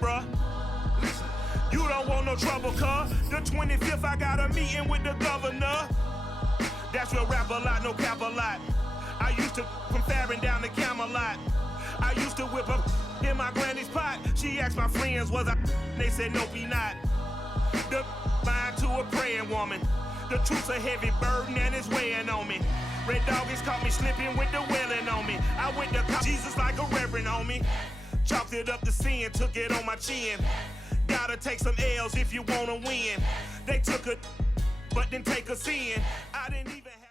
bruh. You don't want no trouble, cuz. The 25th, I got a meeting with the governor. That's real rap a lot, no cap a lot. I used to from Farron down to Camelot. I used to whip up in my granny's pot. She asked my friends, was I? They said, nope, he not. The mind to a praying woman. The truth's a heavy burden and it's weighing on me. Red doggies caught me slipping with the wailing on me. I went to Jesus like a reverend on me. Chalked it up to sin, took it on my chin. Gotta take some L's if you wanna win. They took a, but didn't take a sin. I didn't even have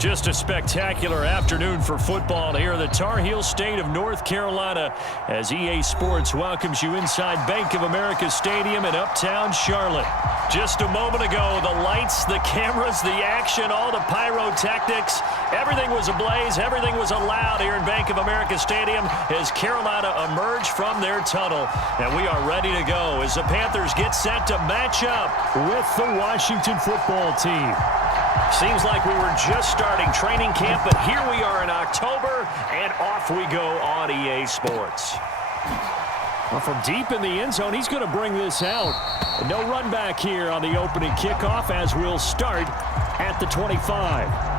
Just a spectacular afternoon for football here in the Tar Heel state of North Carolina as EA Sports welcomes you inside Bank of America Stadium in uptown Charlotte. Just a moment ago, the lights, the cameras, the action, all the pyrotechnics, everything was ablaze, everything was allowed here in Bank of America Stadium as Carolina emerged from their tunnel. And we are ready to go as the Panthers get set to match up with the Washington football team. Seems like we were just starting training camp, but here we are in October, and off we go on EA Sports. Well, from deep in the end zone, he's going to bring this out. No run back here on the opening kickoff as we'll start at the 25.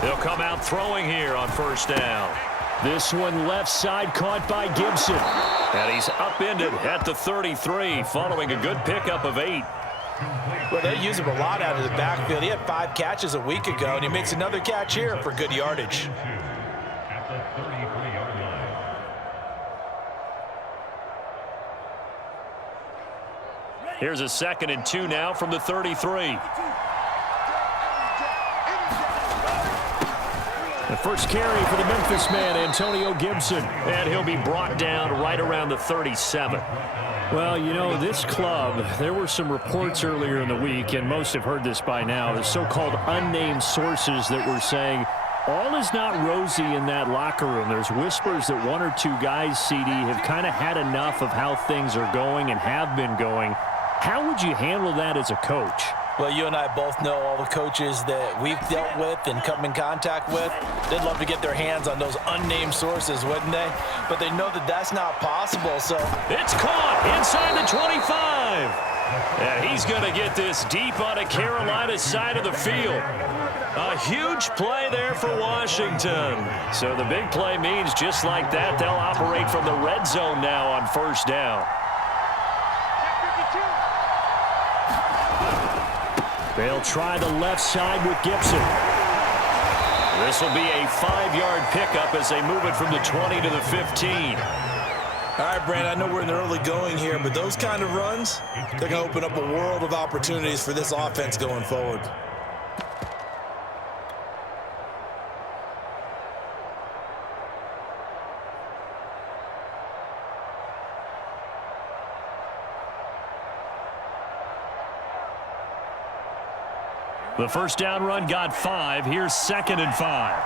They'll come out throwing here on first down. This one left side caught by Gibson. And he's upended at the 33 following a good pickup of 8. Well, they use him a lot out of the backfield. He had 5 catches a week ago, and he makes another catch here for good yardage. Here's a 2nd and 2 now from the 33. The first carry for the Memphis man, Antonio Gibson. And he'll be brought down right around the 37. Well, you know, this club, there were some reports earlier in the week, and most have heard this by now, the so-called unnamed sources that were saying all is not rosy in that locker room. There's whispers that 1 or 2 guys, CD, have kind of had enough of how things are going and have been going. How would you handle that as a coach? Well, you and I both know all the coaches that we've dealt with and come in contact with. They'd love to get their hands on those unnamed sources, wouldn't they? But they know that that's not possible, so. It's caught inside the 25. And he's going to get this deep on a Carolina side of the field. A huge play there for Washington. So the big play means just like that, they'll operate from the red zone now on first down. They'll try the left side with Gibson. This will be a 5-yard pickup as they move it from the 20 to the 15. All right, Brandon, I know we're in the early going here, but those kind of runs, they're going to open up a world of opportunities for this offense going forward. The first down run got 5. Here's 2nd and 5.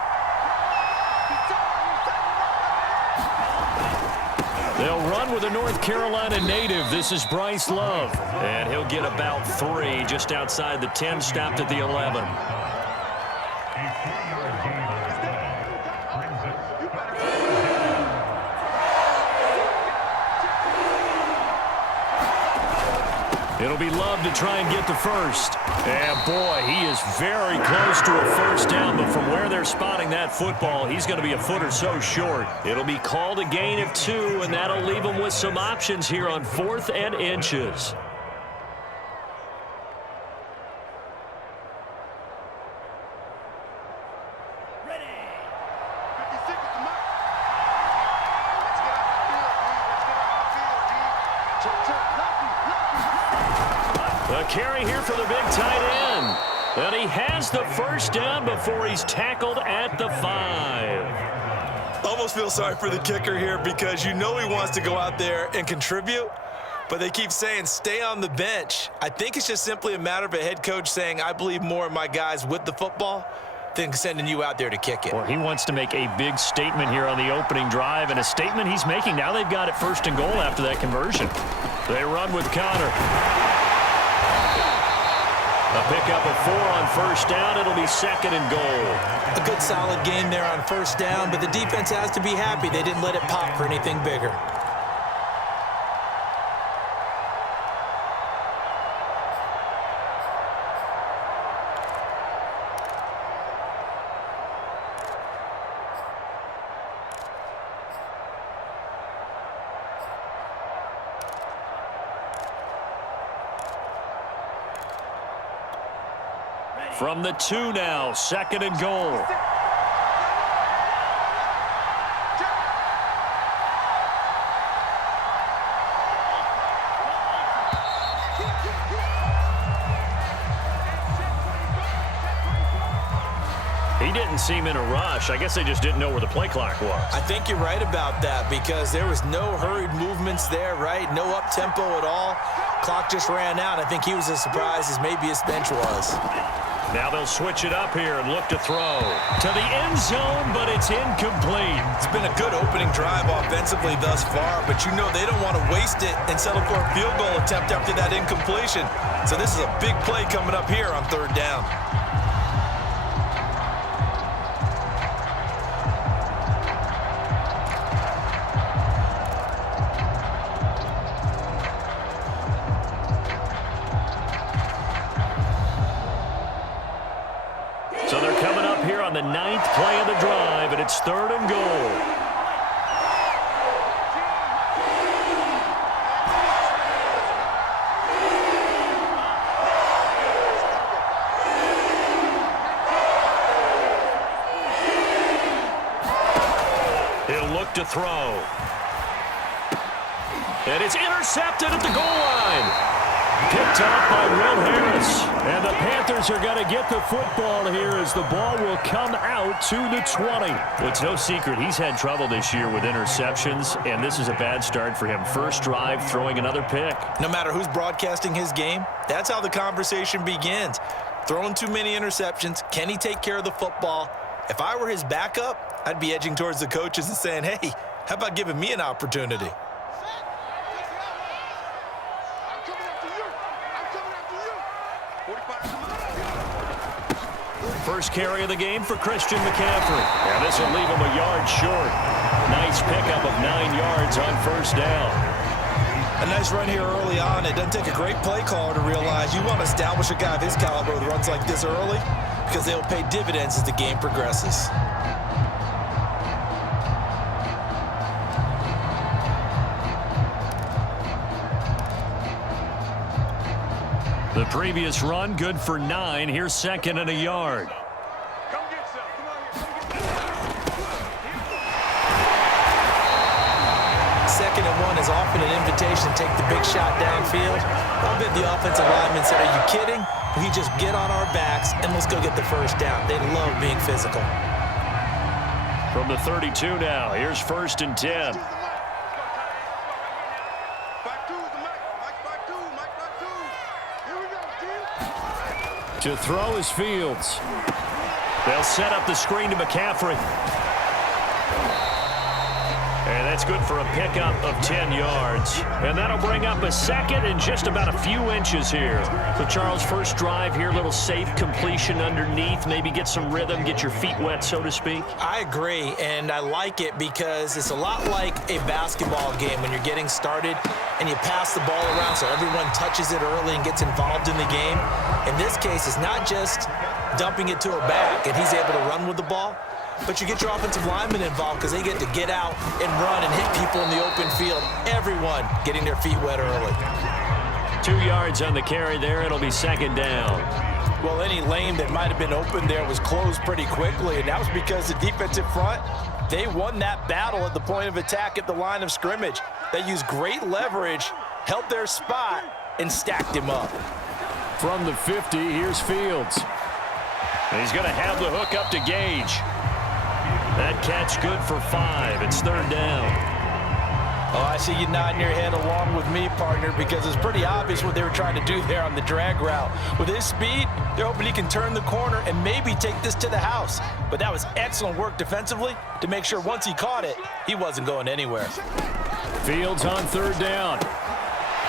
They'll run with a North Carolina native. This is Bryce Love. And he'll get about 3 just outside the 10, stopped at the 11. It'll be Love to try and get the first. And boy, he is very close to a first down, but from where they're spotting that football, he's going to be a foot or so short. It'll be called a gain of 2, and that'll leave him with some options here on 4th and inches. A carry here for the big tight end. And he has the first down before he's tackled at the 5. almost feel sorry for the kicker here because you know he wants to go out there and contribute, but they keep saying stay on the bench. I think it's just simply a matter of a head coach saying, I believe more in my guys with the football than sending you out there to kick it. Well, he wants to make a big statement here on the opening drive, and a statement he's making. Now they've got it 1st and goal after that conversion. They run with Connor. A pickup of 4 on 1st down. It'll be 2nd and goal. A good solid game there on 1st down, but the defense has to be happy they didn't let it pop for anything bigger. From the 2 now, 2nd and goal. He didn't seem in a rush. I guess they just didn't know where the play clock was. I think you're right about that because there was no hurried movements there, right? No up-tempo at all. Clock just ran out. I think he was as surprised as maybe his bench was. Now they'll switch it up here and look to throw. To the end zone, but it's incomplete. It's been a good opening drive offensively thus far, but you know they don't want to waste it and settle for a field goal attempt after that incompletion. So this is a big play coming up here on 3rd down. So they're coming up here on the 9th play of the drive, and it's 3rd and goal. He'll look to throw. And it's intercepted at the goal line. Picked up by Will Harris. And the Panthers are going to get the football here as the ball will come out to the 20. Well, it's no secret he's had trouble this year with interceptions, and this is a bad start for him. First drive, throwing another pick. No matter who's broadcasting his game, that's how the conversation begins. Throwing too many interceptions. Can he take care of the football? If I were his backup, I'd be edging towards the coaches and saying, hey, how about giving me an opportunity? First carry of the game for Christian McCaffrey. And this will leave him a yard short. Nice pickup of 9 yards on 1st down. A nice run here early on. It doesn't take a great play caller to realize you want to establish a guy of his caliber with runs like this early because they'll pay dividends as the game progresses. The previous run, good for 9. Here's 2nd and a yard. Second and 1 is often an invitation to take the big shot downfield. I bet the offensive lineman said, are you kidding? We just get on our backs and let's go get the 1st down. They love being physical. From the 32 now, here's 1st and 10. To throw is Fields. They'll set up the screen to McCaffrey. And that's good for a pickup of 10 yards. And that'll bring up a 2nd and just about a few inches here. So, Charles, first drive here, little safe completion underneath. Maybe get some rhythm, get your feet wet, so to speak. I agree, and I like it because it's a lot like a basketball game when you're getting started and you pass the ball around so everyone touches it early and gets involved in the game. In this case, it's not just dumping it to a back and he's able to run with the ball, but you get your offensive linemen involved because they get to get out and run and hit people in the open field. Everyone getting their feet wet early. 2 yards on the carry there. It'll be 2nd down. Well, any lane that might have been open there was closed pretty quickly, and that was because the defensive front, they won that battle at the point of attack at the line of scrimmage. They used great leverage, held their spot, and stacked him up. From the 50, here's Fields. And he's going to have the hook up to Gage. That catch good for 5. It's 3rd down. Oh, I see you nodding your head along with me, partner, because it's pretty obvious what they were trying to do there on the drag route. With his speed, they're hoping he can turn the corner and maybe take this to the house. But that was excellent work defensively to make sure once he caught it, he wasn't going anywhere. Fields on 3rd down.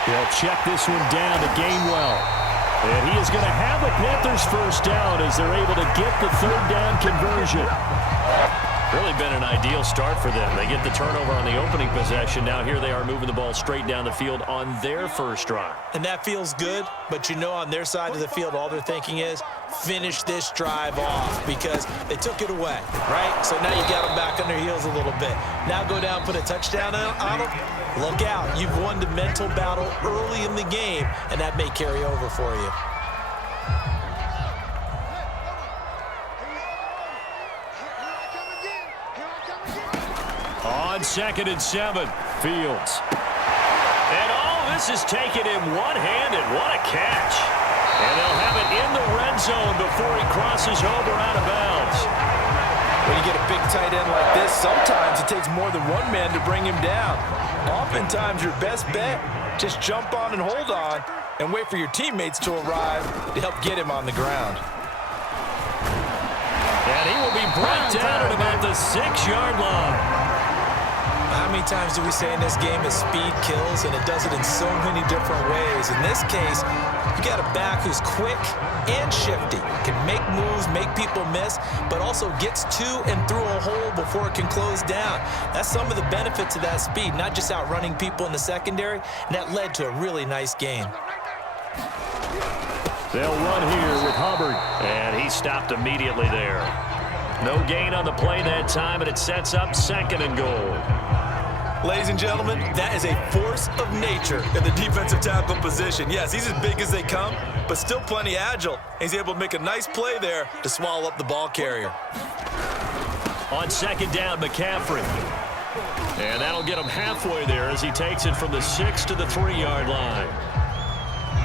They'll check this one down to Gainwell. And he is going to have the Panthers' 1st down as they're able to get the 3rd down conversion. Really been an ideal start for them. They get the turnover on the opening possession. Now here they are moving the ball straight down the field on their 1st drive. And that feels good, but you know on their side of the field, all they're thinking is finish this drive off because they took it away, right? So now you got them back on their heels a little bit. Now go down, put a touchdown on them. Look out. You've won the mental battle early in the game, and that may carry over for you. On 2nd and 7, Fields. And this is taken in one-handed. What a catch. And they'll have it in the red zone before he crosses over out of bounds. When you get a big tight end like this, sometimes it takes more than one man to bring him down. Oftentimes, your best bet, just jump on and hold on and wait for your teammates to arrive to help get him on the ground. And he will be brought down at about the 6-yard line. How many times do we say in this game that speed kills, and it does it in so many different ways? In this case, you got a back who's quick and shifty, can make moves, make people miss, but also gets to and through a hole before it can close down. That's some of the benefits of that speed, not just outrunning people in the secondary, and that led to a really nice game. They'll run here with Hubbard, and he stopped immediately there. No gain on the play that time, and it sets up 2nd and goal. Ladies and gentlemen, that is a force of nature in the defensive tackle position. Yes, he's as big as they come, but still plenty agile. He's able to make a nice play there to swallow up the ball carrier. On 2nd down, McCaffrey. And that'll get him halfway there as he takes it from the 6 to the 3-yard line.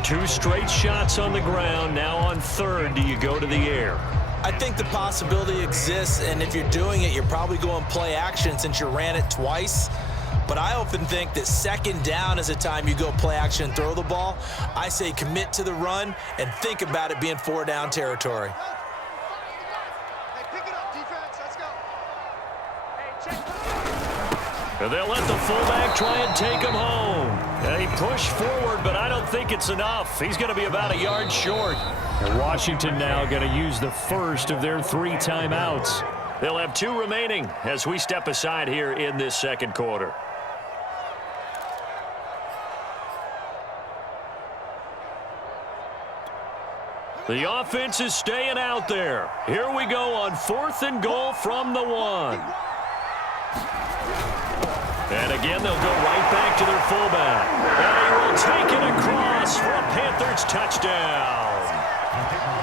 2 straight shots on the ground. Now on 3rd, do you go to the air? I think the possibility exists, and if you're doing it, you're probably going play action since you ran it twice. But I often think that 2nd down is a time you go play action and throw the ball. I say commit to the run and think about it being 4-down territory. Hey, pick it up, defense. Let's go. Hey, check. And they'll let the fullback try and take him home. And he pushed forward, but I don't think it's enough. He's going to be about a yard short. And Washington now going to use the first of their 3 timeouts. They'll have 2 remaining as we step aside here in this 2nd quarter. The offense is staying out there. Here we go on 4th and goal from the 1. And again, they'll go right back to their fullback. And he will take it across for a Panthers touchdown.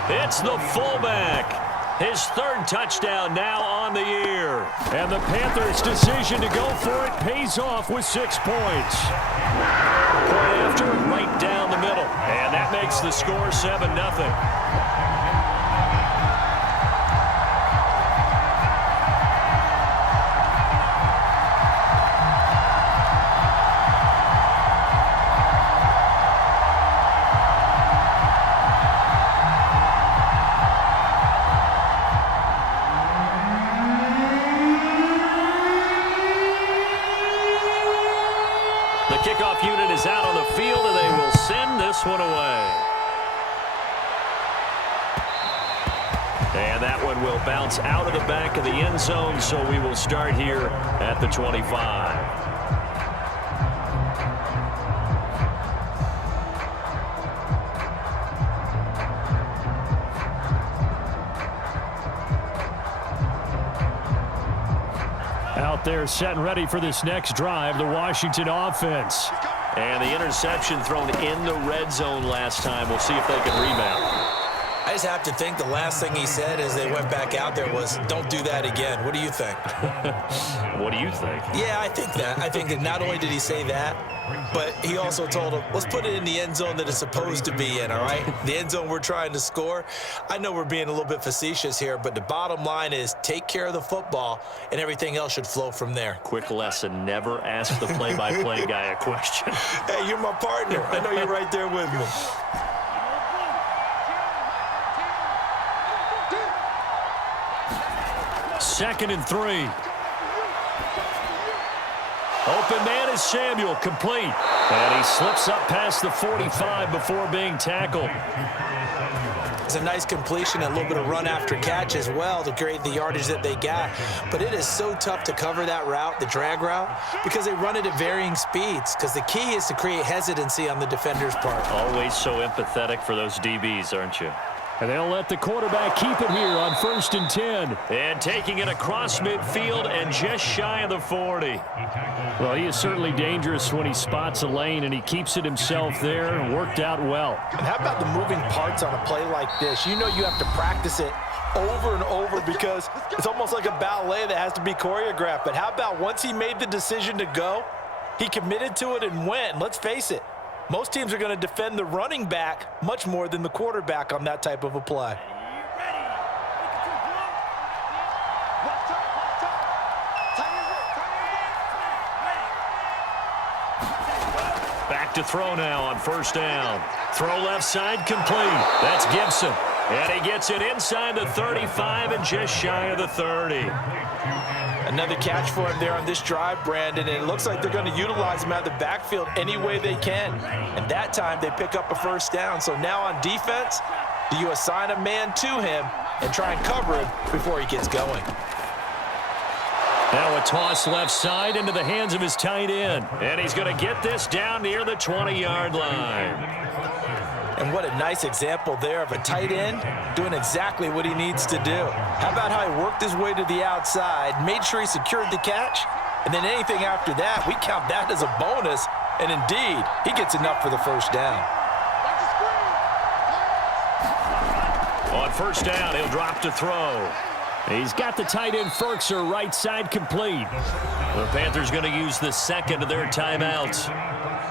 It's the fullback. His 3rd touchdown now on the year. And the Panthers' decision to go for it pays off with 6 points. Point after, right down the middle. And that makes the score 7-0. The kickoff unit is out on the field, and they will send this one away. And that one will bounce out of the back of the end zone, so we will start here at the 25. Out there set and ready for this next drive, the Washington offense. And the interception thrown in the red zone last time. We'll see if they can rebound. I just have to think the last thing he said as they went back out there was, don't do that again. What do you think? What do you think? Yeah, I think that. I think that not only did he say that, but he also told him, let's put it in the end zone that it's supposed to be in, all right? The end zone we're trying to score. I know we're being a little bit facetious here, but the bottom line is take care of the football, and everything else should flow from there. Quick lesson, never ask the play-by-play guy a question. Hey, you're my partner. I know you're right there with me. Second and 3. Open man is Samuel, complete. And he slips up past the 45 before being tackled. It's a nice completion, a little bit of run after catch as well to create the yardage that they got. But it is so tough to cover that route, the drag route, because they run it at varying speeds. Because the key is to create hesitancy on the defender's part. Always so empathetic for those DBs, aren't you? And they'll let the quarterback keep it here on 1st and 10. And taking it across midfield and just shy of the 40. Well, he is certainly dangerous when he spots a lane, and he keeps it himself there. Worked out well. And how about the moving parts on a play like this? You know you have to practice it over and over because it's almost like a ballet that has to be choreographed. But how about once he made the decision to go, he committed to it and went. And let's face it, most teams are going to defend the running back much more than the quarterback on that type of a play. Back to throw now on 1st down. Throw left side, complete. That's Gibson. And he gets it inside the 35 and just shy of the 30. Another catch for him there on this drive, Brandon, and it looks like they're going to utilize him out of the backfield any way they can. And that time they pick up a 1st down. So now on defense, do you assign a man to him and try and cover him before he gets going? Now a toss left side into the hands of his tight end. And he's going to get this down near the 20-yard line. And what a nice example there of a tight end doing exactly what he needs to do. How about how he worked his way to the outside, made sure he secured the catch, and then anything after that, we count that as a bonus. And indeed, he gets enough for the 1st down. On 1st down, he'll drop to throw. He's got the tight end Ferkser right side complete. The Panthers going to use the second of their timeouts.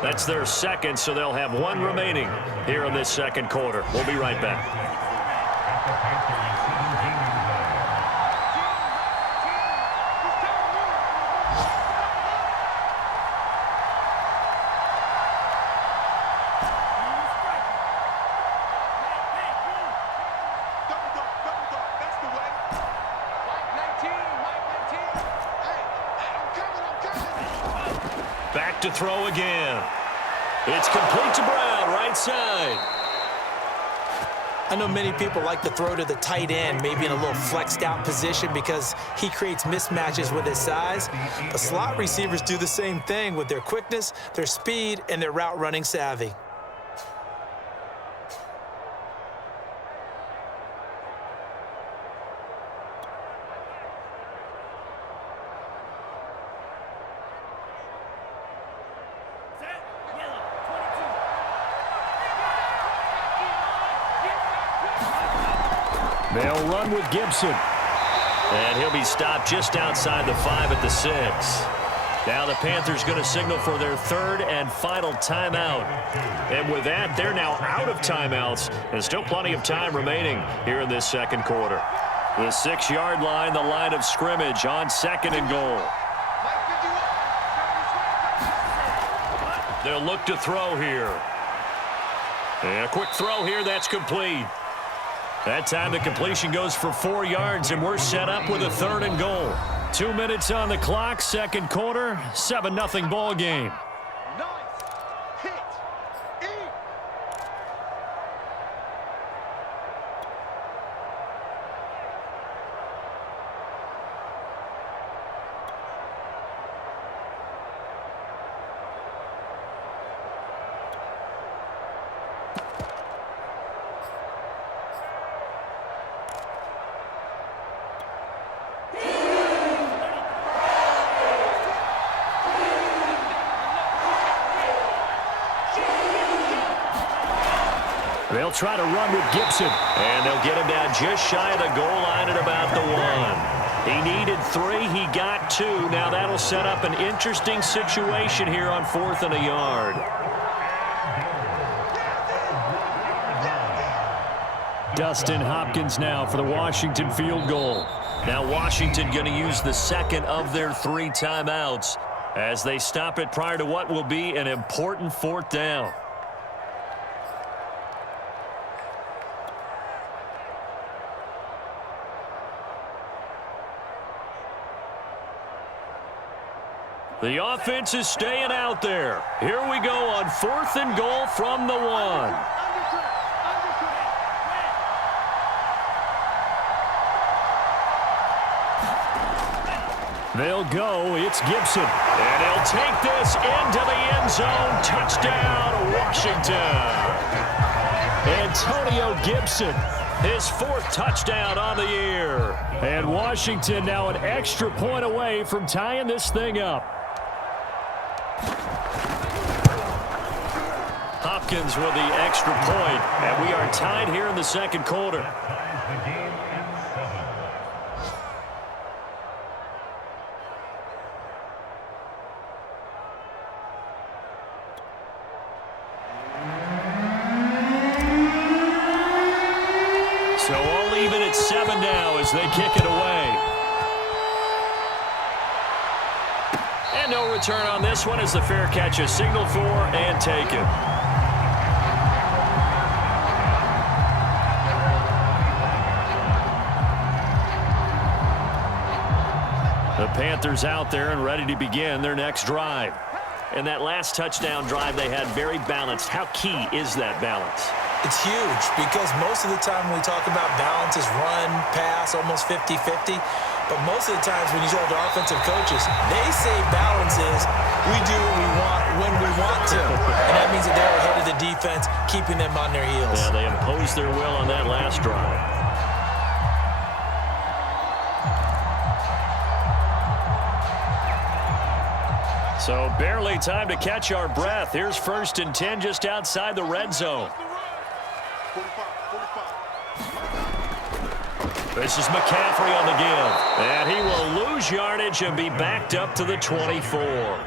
That's their second, so they'll have one remaining here in this second quarter. We'll be right back. Back to throw again. It's complete to Brown, right side. I know many people like to throw to the tight end, maybe in a little flexed out position because he creates mismatches with his size. But slot receivers do the same thing with their quickness, their speed, and their route running savvy. They'll run with Gibson. And he'll be stopped just outside the 5 at the 6. Now the Panthers going to signal for their 3rd and final timeout. And with that, they're now out of timeouts. And still plenty of time remaining here in this second quarter. The 6-yard line, the line of scrimmage on 2nd and goal. They'll look to throw here. And a quick throw here, that's complete. That time the completion goes for 4 yards, and we're set up with a 3rd and goal. 2 minutes on the clock, second quarter, 7-0 ball game. They'll try to run with Gibson. And they'll get him down just shy of the goal line at about the 1. He needed 3. He got 2. Now that'll set up an interesting situation here on 4th and a yard. Dustin Hopkins now for the Washington field goal. Now Washington going to use the second of their 3 timeouts as they stop it prior to what will be an important 4th down. The offense is staying out there. Here we go on 4th and goal from the 1. They'll go. It's Gibson. And he'll take this into the end zone. Touchdown, Washington. Antonio Gibson, his 4th touchdown on the year. And Washington now an extra point away from tying this thing up. Hopkins with the extra point, and we are tied here in the second quarter. So all even at 7 now as they kick it away. And no return on this one as the fair catch is signaled for and taken. The Panthers out there and ready to begin their next drive. And that last touchdown drive they had very balanced. How key is that balance? It's huge because most of the time when we talk about balance is run, pass, almost 50-50. But most of the times when you talk to offensive coaches, they say balance is we do what we want when we want to. And that means that they're ahead of the defense, keeping them on their heels. Yeah, they imposed their will on that last drive. So barely time to catch our breath. Here's 1st and 10 just outside the red zone. This is McCaffrey on the give. And he will lose yardage and be backed up to the 24.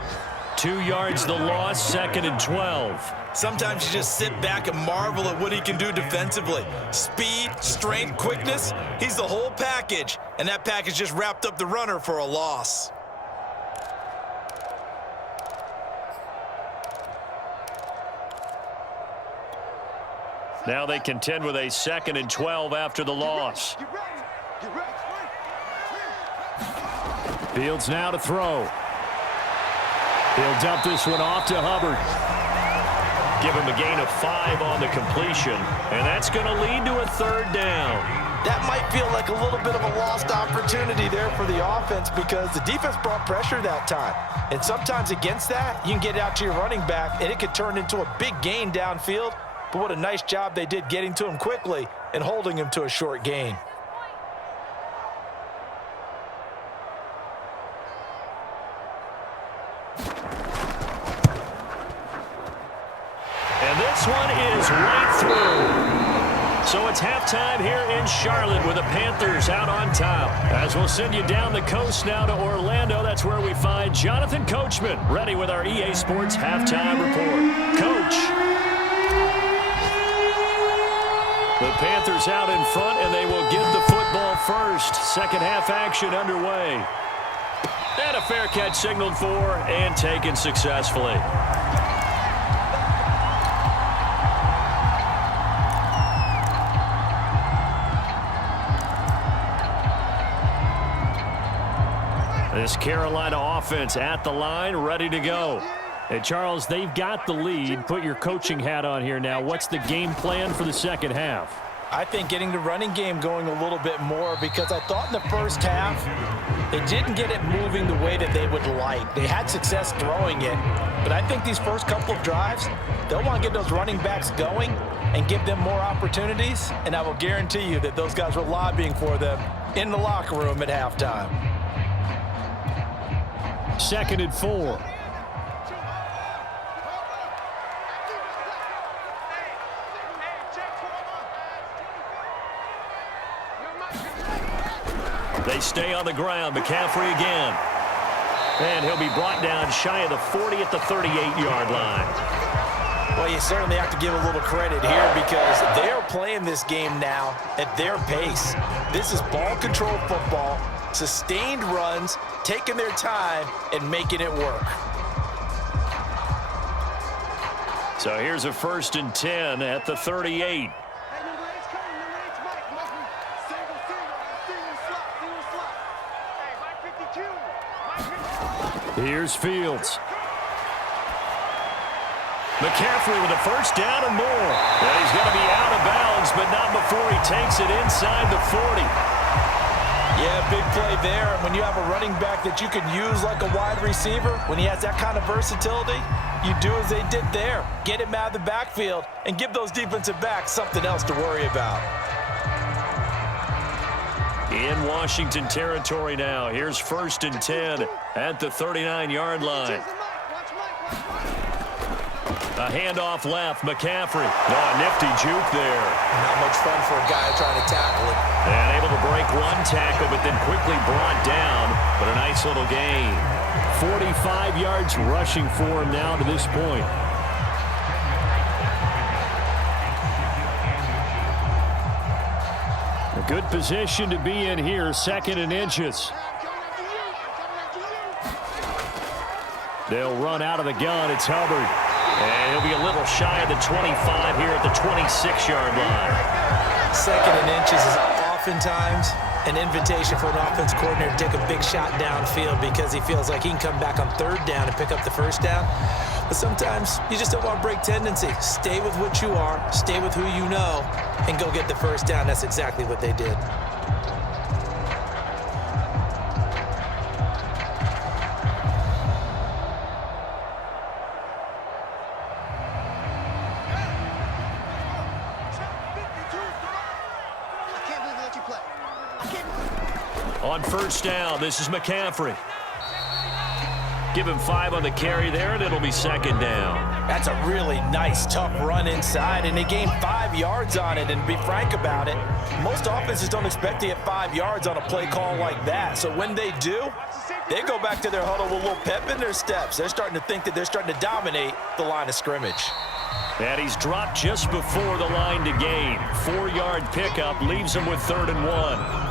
2 yards the loss, 2nd and 12. Sometimes you just sit back and marvel at what he can do defensively. Speed, strength, quickness, he's the whole package. And that package just wrapped up the runner for a loss. Now they contend with a 2nd and 12 after the loss. Fields now to throw. He'll dump this one off to Hubbard. Give him a gain of 5 on the completion, and that's going to lead to a 3rd down. That might feel like a little bit of a lost opportunity there for the offense because the defense brought pressure that time. And sometimes against that, you can get out to your running back, and it could turn into a big gain downfield. But what a nice job they did getting to him quickly and holding him to a short gain. And this one is right through. So it's halftime here in Charlotte with the Panthers out on top. As we'll send you down the coast now to Orlando, that's where we find Jonathan Coachman ready with our EA Sports halftime report. Coach. The Panthers out in front, and they will get the football first. Second half action underway. And a fair catch signaled for and taken successfully. This Carolina offense at the line, ready to go. Hey, Charles, they've got the lead. Put your coaching hat on here now. What's the game plan for the second half? I think getting the running game going a little bit more because I thought in the first half they didn't get it moving the way that they would like. They had success throwing it, but I think these first couple of drives, they'll want to get those running backs going and give them more opportunities, and I will guarantee you that those guys were lobbying for them in the locker room at halftime. 2nd and 4. They stay on the ground. McCaffrey again. And he'll be brought down shy of the 40 at the 38-yard line. Well, you certainly have to give a little credit here because they are playing this game now at their pace. This is ball control football, sustained runs, taking their time, and making it work. So here's a 1st and 10 at the 38. Here's Fields. McCaffrey with a 1st down and more. And he's going to be out of bounds, but not before he takes it inside the 40. Yeah, big play there. And when you have a running back that you can use like a wide receiver, when he has that kind of versatility, you do as they did there. Get him out of the backfield and give those defensive backs something else to worry about. In Washington territory now. Here's 1st and 10 at the 39-yard line. A handoff left. McCaffrey. Oh, a nifty juke there. Not much fun for a guy trying to tackle it. And able to break one tackle, but then quickly brought down. But a nice little gain. 45 yards rushing for him now to this point. A good position to be in here, 2nd and inches. They'll run out of the gun. It's Hubbard. And he'll be a little shy of the 25 here at the 26-yard line. 2nd and inches is oftentimes an invitation for an offense coordinator to take a big shot downfield because he feels like he can come back on 3rd down and pick up the 1st down. But sometimes you just don't want to break tendency. Stay with what you are, stay with who you know, and go get the 1st down. That's exactly what they did. On 1st down, this is McCaffrey. Give him 5 on the carry there, and it'll be 2nd down. That's a really nice, tough run inside, and they gained 5 yards on it. And to be frank about it, most offenses don't expect to get 5 yards on a play call like that. So when they do, they go back to their huddle with a little pep in their steps. They're starting to think that they're starting to dominate the line of scrimmage. And he's dropped just before the line to gain. 4-yard pickup leaves him with 3rd and 1.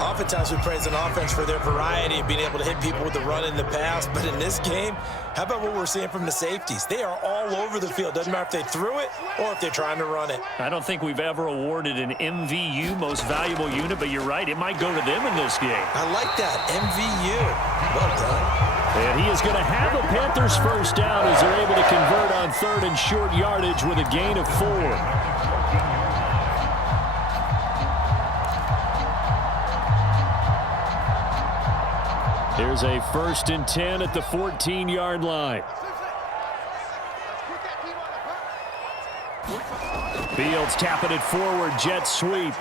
Oftentimes we praise an offense for their variety of being able to hit people with the run in the pass. But in this game, how about what we're seeing from the safeties? They are all over the field. Doesn't matter if they threw it or if they're trying to run it. I don't think we've ever awarded an MVU, most valuable unit, but you're right, it might go to them in this game. I like that, MVU. Well done. And he is going to have a Panthers 1st down as they're able to convert on 3rd and short yardage with a gain of 4. Here's a 1st and 10 at the 14-yard line. Fields tapping it forward, jet sweep.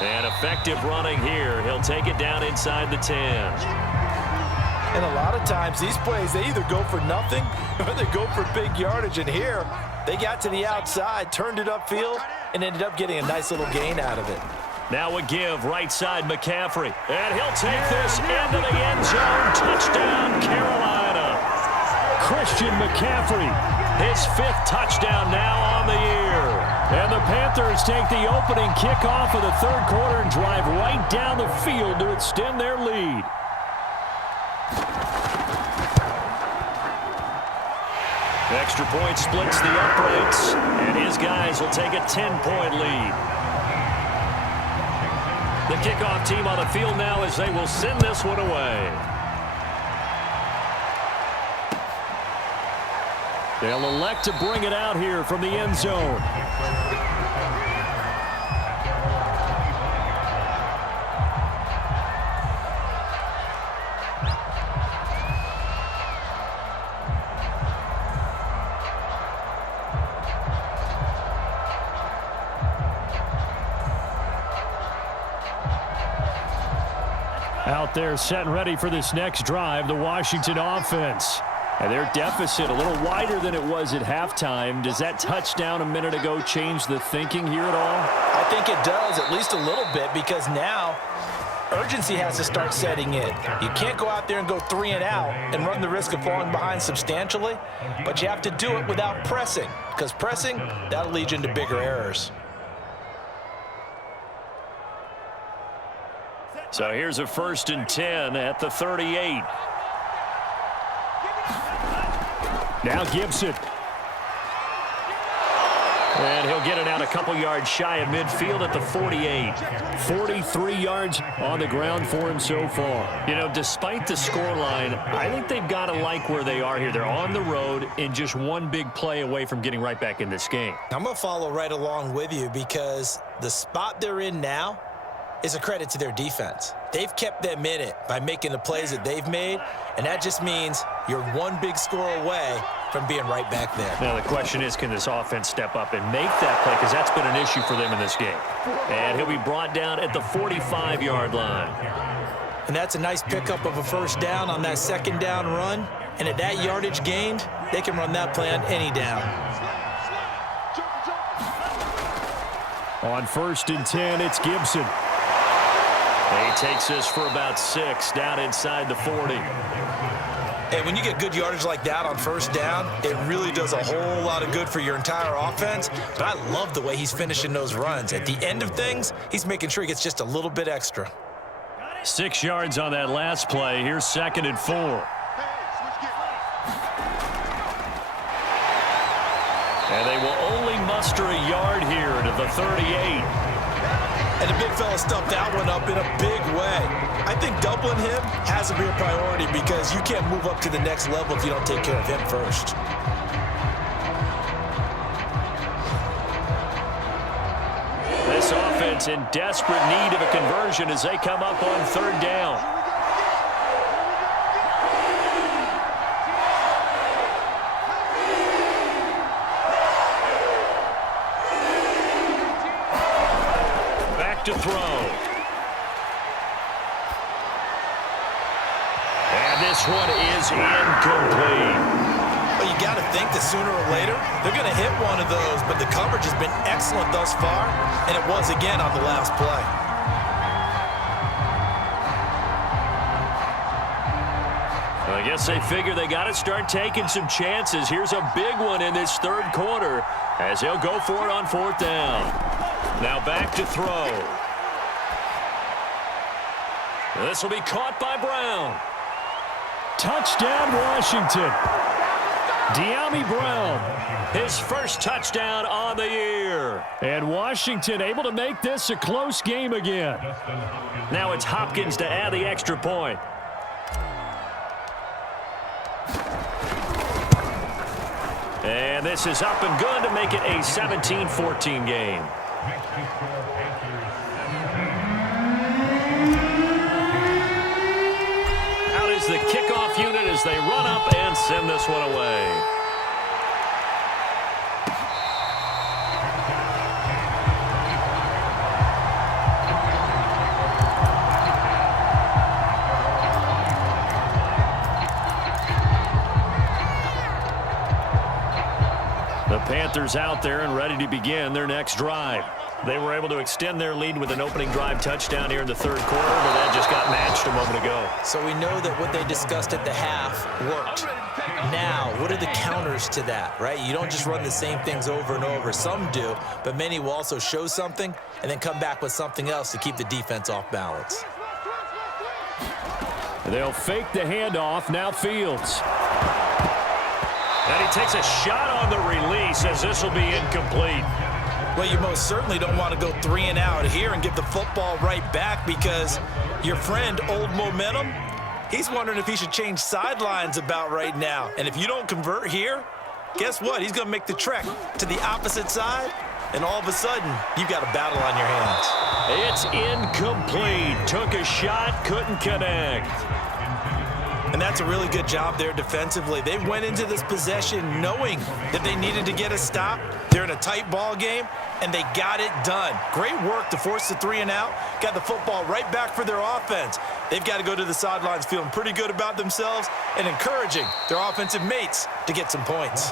And effective running here. He'll take it down inside the 10. And a lot of times these plays, they either go for nothing or they go for big yardage. And here, they got to the outside, turned it upfield, and ended up getting a nice little gain out of it. Now a give, right side McCaffrey. And he'll take this into the end zone. Touchdown, Carolina. Christian McCaffrey, his 5th touchdown now on the year. And the Panthers take the opening kickoff of the 3rd quarter and drive right down the field to extend their lead. Extra point splits the uprights, and his guys will take a 10-point lead. The kickoff team on the field now as they will send this one away. They'll elect to bring it out here from the end zone. Out there set and ready for this next drive, the Washington offense. And their deficit a little wider than it was at halftime. Does that touchdown a minute ago change the thinking here at all? I think it does, at least a little bit, because now urgency has to start setting in. You can't go out there and go 3 and out and run the risk of falling behind substantially, but you have to do it without pressing, because pressing, that'll lead you into bigger errors. So here's a 1st and 10 at the 38. Now Gibson. And he'll get it out a couple yards shy of midfield at the 48. 43 yards on the ground for him so far. You know, despite the scoreline, I think they've got to like where they are here. They're on the road and just one big play away from getting right back in this game. I'm going to follow right along with you because the spot they're in now is a credit to their defense. They've kept them in it by making the plays that they've made, and that just means you're one big score away from being right back there. Now, the question is, can this offense step up and make that play? Because that's been an issue for them in this game. And he'll be brought down at the 45-yard line. And that's a nice pickup of a 1st down on that 2nd down run. And at that yardage gained, they can run that play on any down. On 1st and 10, it's Gibson. He takes this for about 6 down inside the 40. And when you get good yardage like that on 1st down, it really does a whole lot of good for your entire offense. But I love the way he's finishing those runs. At the end of things, he's making sure he gets just a little bit extra. 6 yards on that last play. Here's 2nd and 4. And they will only muster a yard here to the 38. And the big fella stuffed that one up in a big way. I think doubling him has to be a priority because you can't move up to the next level if you don't take care of him first. This offense in desperate need of a conversion as they come up on 3rd down. To throw. And this one is incomplete. Well, you got to think that sooner or later, they're going to hit one of those, but the coverage has been excellent thus far, and it was again on the last play. I guess they figure they got to start taking some chances. Here's a big one in this 3rd quarter as he'll go for it on 4th down. Now back to throw. This will be caught by Brown. Touchdown, Washington. De'Ami Brown, his 1st touchdown on the year. And Washington able to make this a close game again. Now it's Hopkins to add the extra point. And this is up and good to make it a 17-14 game. Out is the kickoff unit as they run up and send this one away. The Panthers out there and ready to begin their next drive. They were able to extend their lead with an opening drive touchdown here in the 3rd quarter, but that just got matched a moment ago. So we know that what they discussed at the half worked. Now, what are the counters to that, right? You don't just run the same things over and over. Some do, but many will also show something and then come back with something else to keep the defense off balance. They'll fake the handoff. Now Fields. And he takes a shot on the release as this will be incomplete. Well, you most certainly don't want to go 3 and out here and give the football right back because your friend, Old Momentum, he's wondering if he should change sidelines about right now. And if you don't convert here, guess what? He's going to make the trek to the opposite side, and all of a sudden, you've got a battle on your hands. It's incomplete. Took a shot, couldn't connect. And that's a really good job there defensively. They went into this possession knowing that they needed to get a stop. They're in a tight ball game, and they got it done. Great work to force the 3 and out. Got the football right back for their offense. They've got to go to the sidelines feeling pretty good about themselves and encouraging their offensive mates to get some points.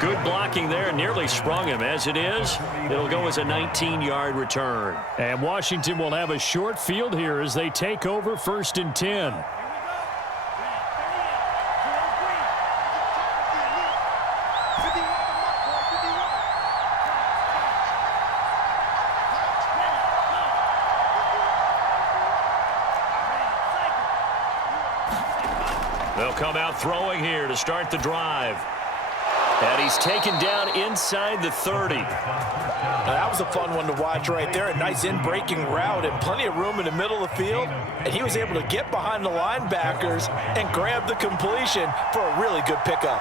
Good blocking there, nearly sprung him. As it is, it'll go as a 19-yard return. And Washington will have a short field here as they take over 1st and 10. They'll come out throwing here to start the drive. And he's taken down inside the 30. Now, that was a fun one to watch right there. A nice in-breaking route and plenty of room in the middle of the field. And he was able to get behind the linebackers and grab the completion for a really good pickup.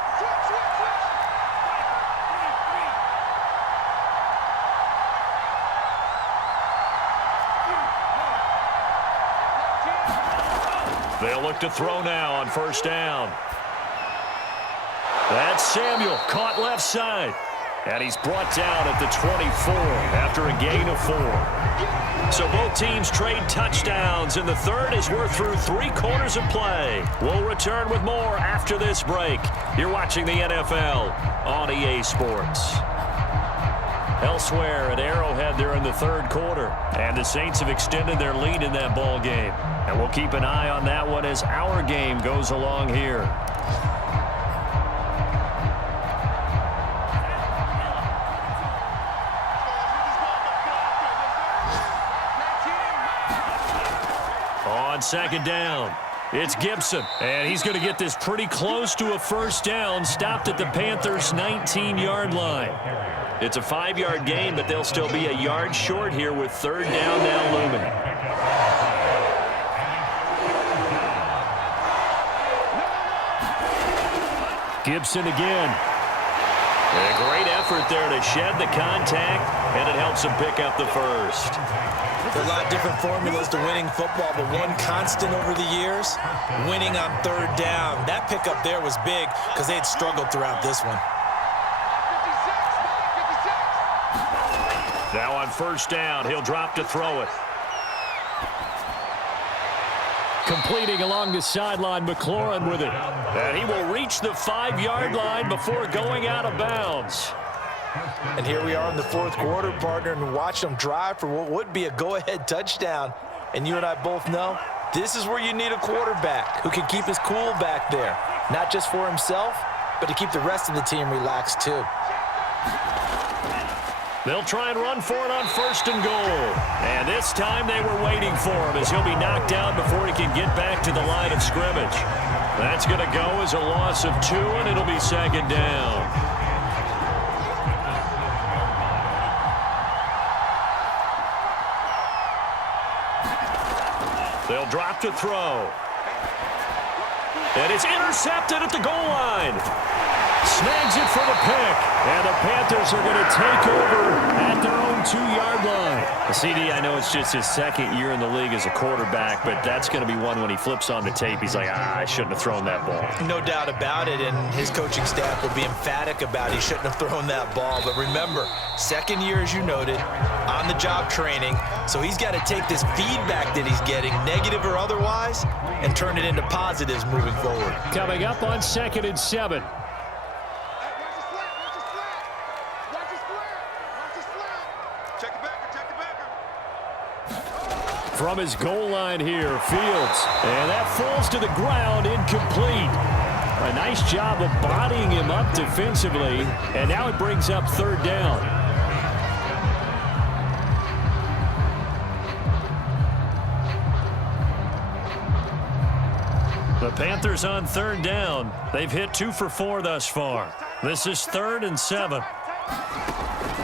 They'll look to throw now on 1st down. That's Samuel, caught left side. And he's brought down at the 24 after a gain of 4. So both teams trade touchdowns in the third as we're through 3 quarters of play. We'll return with more after this break. You're watching the NFL on EA Sports. Elsewhere at Arrowhead, they're in the 3rd quarter. And the Saints have extended their lead in that ball game. And we'll keep an eye on that one as our game goes along here. On 2nd down, it's Gibson. And he's going to get this pretty close to a 1st down, stopped at the Panthers' 19-yard line. It's a 5-yard gain, but they'll still be a yard short here with 3rd down now looming. Gibson again. And a great effort there to shed the contact, and it helps him pick up the 1st. There are a lot of different formulas to winning football, but one constant over the years, winning on 3rd down. That pickup there was big because they had struggled throughout this one. Now on 1st down, he'll drop to throw it. Completing along the sideline, McLaurin with it. And he will reach the 5-yard line before going out of bounds. And here we are in the 4th quarter, partner, and watch them drive for what would be a go-ahead touchdown. And you and I both know this is where you need a quarterback who can keep his cool back there, not just for himself, but to keep the rest of the team relaxed too. They'll try and run for it on 1st and goal. And this time they were waiting for him as he'll be knocked down before he can get back to the line of scrimmage. That's going to go as a loss of 2, and it'll be 2nd down. They'll drop to throw. And it's intercepted at the goal line. Snags it for the pick. And the Panthers are going to take over at their own 2-yard line. CD, I know it's just his 2nd year in the league as a quarterback, but that's going to be one when he flips on the tape. He's like, I shouldn't have thrown that ball. No doubt about it, and his coaching staff will be emphatic about he shouldn't have thrown that ball. But remember, 2nd year, as you noted, on-the-job training, so he's got to take this feedback that he's getting, negative or otherwise, and turn it into positives moving forward. Coming up on 2nd and 7. From his goal line here, Fields. And that falls to the ground, incomplete. A nice job of bodying him up defensively. And now it brings up 3rd down. The Panthers on 3rd down. They've hit 2 for 4 thus far. This is 3rd and 7.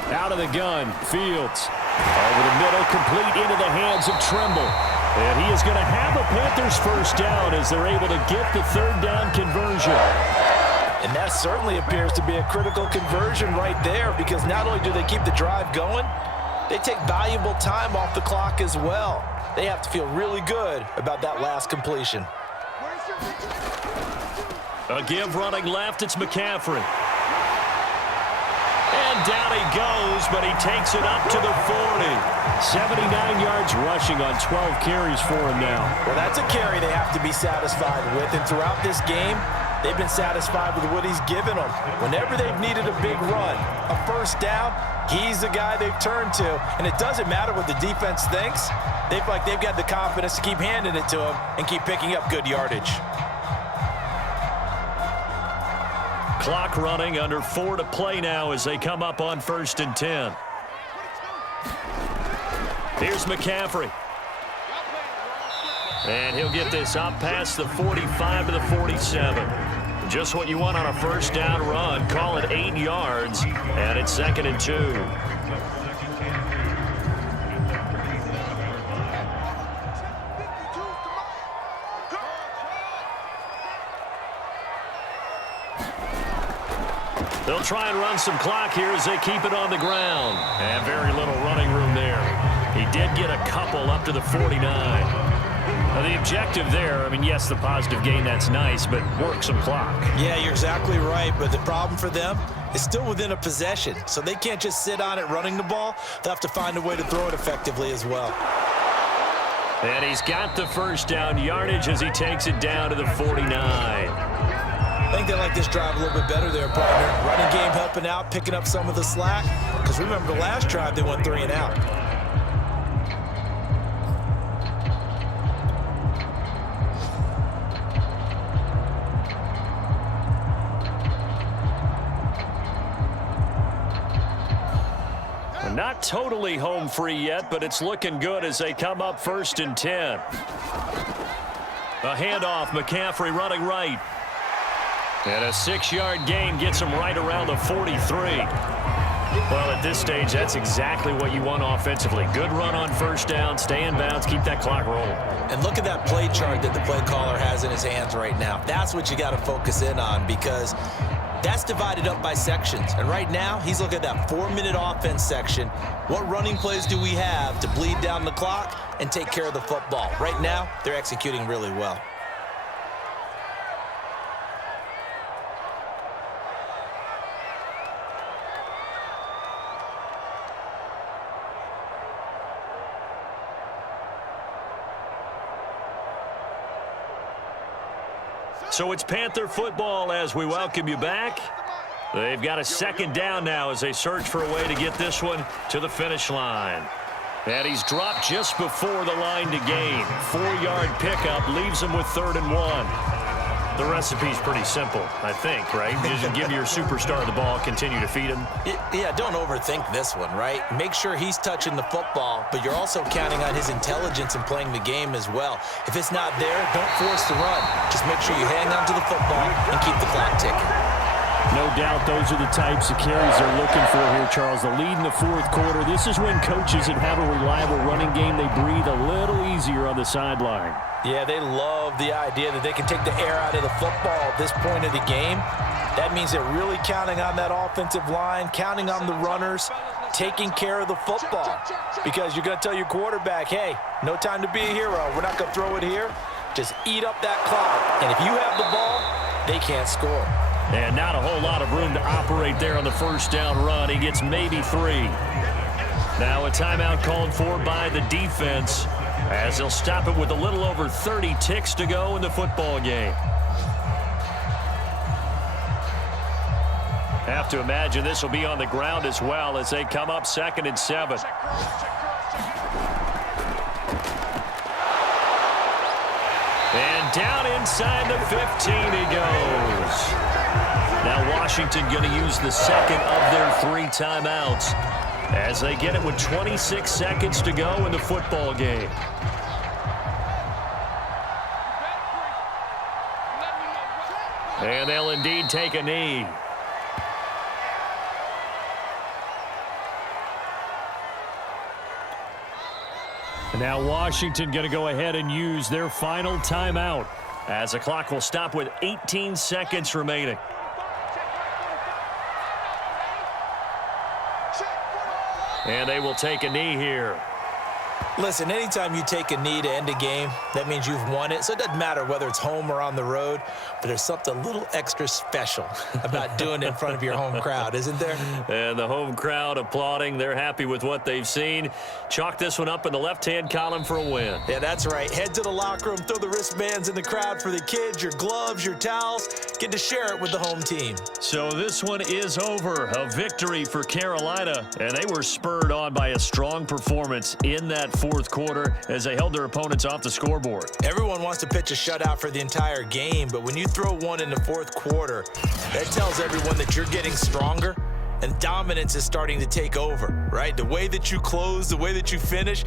Out of the gun, Fields. Over the middle, complete into the hands of Trimble. And he is going to have a Panthers 1st down as they're able to get the 3rd down conversion. And that certainly appears to be a critical conversion right there, because not only do they keep the drive going, they take valuable time off the clock as well. They have to feel really good about that last completion. Where's your A give running left, it's McCaffrey. And down he goes, but he takes it up to the 40. 79 yards rushing on 12 carries for him now. Well, that's a carry they have to be satisfied with, and throughout this game, they've been satisfied with what he's given them. Whenever they've needed a big run, a first down, he's the guy they've turned to. And it doesn't matter what the defense thinks. They feel like they've got the confidence to keep handing it to him and keep picking up good yardage. Clock running, under 4 to play now as they come up on 1st and 10. Here's McCaffrey. And he'll get this up past the 45 to the 47. Just what you want on a first down run. Call it 8 yards, and it's 2nd and 2. They'll try and run some clock here as they keep it on the ground. And very little running room there. He did get a couple up to the 49. Now the objective there, I mean, yes, the positive gain, that's nice, but work some clock. Yeah, you're exactly right, but the problem for them is still within a possession, so they can't just sit on it running the ball. They'll have to find a way to throw it effectively as well. And he's got the first down yardage as he takes it down to the 49. I think they like this drive a little bit better there, partner. Running game helping out, picking up some of the slack. Because remember, the last drive, they went 3 and out. Not totally home free yet, but it's looking good as they come up 1st and 10. A handoff, McCaffrey running right. And a 6-yard gain gets him right around the 43. Well, at this stage, that's exactly what you want offensively. Good run on first down, stay in bounds, keep that clock rolling. And look at that play chart that the play caller has in his hands right now. That's what you got to focus in on, because that's divided up by sections. And right now, he's looking at that 4-minute offense section. What running plays do we have to bleed down the clock and take care of the football? Right now, they're executing really well. So it's Panther football as we welcome you back. They've got a 2nd down now as they search for a way to get this one to the finish line. And he's dropped just before the line to gain. 4-yard pickup leaves him with 3rd and 1. The recipe's pretty simple, I think, right? Just give your superstar the ball, continue to feed him. Yeah, don't overthink this one, right? Make sure he's touching the football, but you're also counting on his intelligence in playing the game as well. If it's not there, don't force the run. Just make sure you hang on to the football and keep the clock ticking. No doubt those are the types of carries they're looking for here, Charles. The lead in the 4th quarter. This is when coaches that have a reliable running game, they breathe a little easier on the sideline. Yeah, they love the idea that they can take the air out of the football at this point of the game. That means they're really counting on that offensive line, counting on the runners, taking care of the football. Because you're going to tell your quarterback, hey, no time to be a hero. We're not going to throw it here. Just eat up that clock. And if you have the ball, they can't score. And not a whole lot of room to operate there on the first down run. He gets maybe 3. Now a timeout called for by the defense as they'll stop it with a little over 30 ticks to go in the football game. Have to imagine this will be on the ground as well as they come up 2nd and 7. And down inside the 15 he goes. Now Washington going to use the 2nd of their 3 timeouts as they get it with 26 seconds to go in the football game. And they'll indeed take a knee. Now Washington going to go ahead and use their final timeout as the clock will stop with 18 seconds remaining. And they will take a knee here. Listen, anytime you take a knee to end a game, that means you've won it. So it doesn't matter whether it's home or on the road. But there's something a little extra special about doing it in front of your home crowd, isn't there? And the home crowd applauding. They're happy with what they've seen. Chalk this one up in the left-hand column for a win. Yeah, that's right. Head to the locker room, throw the wristbands in the crowd for the kids, your gloves, your towels. Get to share it with the home team. So this one is over. A victory for Carolina, and they were spurred on by a strong performance in that fourth quarter as they held their opponents off the scoreboard. Everyone wants to pitch a shutout for the entire game, but when you throw one in the fourth quarter, that tells everyone that you're getting stronger and dominance is starting to take over, right? The way that you close, the way that you finish,